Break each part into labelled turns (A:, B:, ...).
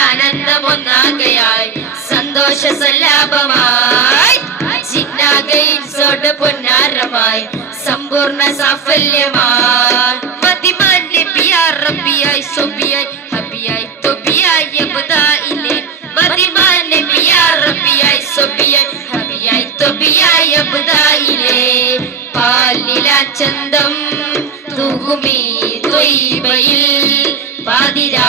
A: ആനന്ദമൊന്നാകയായി സന്തോഷ സല്ലാപമായി ചിന്നാകയിൽ സോട്ട് പൊന്നാരമായി സമ്പൂർണ സാഫല്യമായി. മതിമാന്റെ റബ്ബിയായി സൊബിയായി ഹബിയായി തൊബിയായി നബിയാ റബ്ബിയായി സൊബിയായി ഹബിയായി തൊബിയായി അബുദായിലെ പാലില ചന്തം തൂകുമീ തൊയ്ബയിൽ പാതിരാ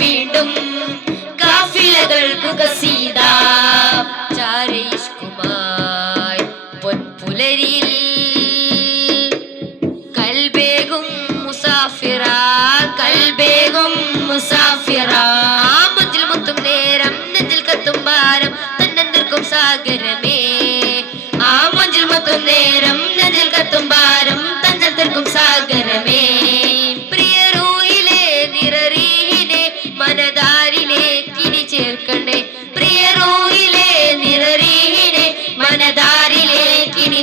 A: തേടുന്നു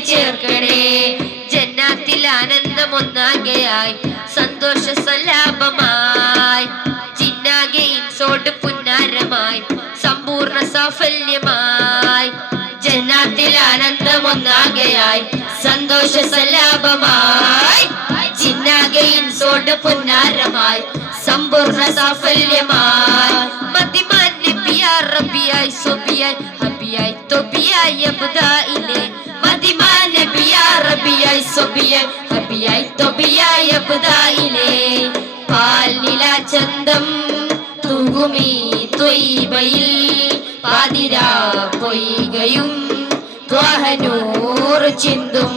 A: ചേർക്കണേ. ജന്നാത്തിൽ ആനന്ദമൊന്നാകയായി സന്തോഷ സല്ലാപമായി ചിന്നാകെ ഇൻസോട്ട് പുന്നാരമായി സമ്പൂർണ സാഫല്യമായി. ജന്നാത്തിൽ ആനന്ദമൊന്നാകയായി സന്തോഷ സല്ലാപമായി ചിന്നാകെ ഇൻസോട്ട് പുന്നാരമായി സമ്പൂർണ സാഫല്യമായി. മതിമാൻ നബിയാ റബ്ബിയായി സൊബിയായി ഹബിയായി തൊബിയായി അബുദായിലെ ഭൂമി ത്വയ്ബയിൽ പാതിരാ പൊയ്കയും ത്വഹനൂർ ചിന്തും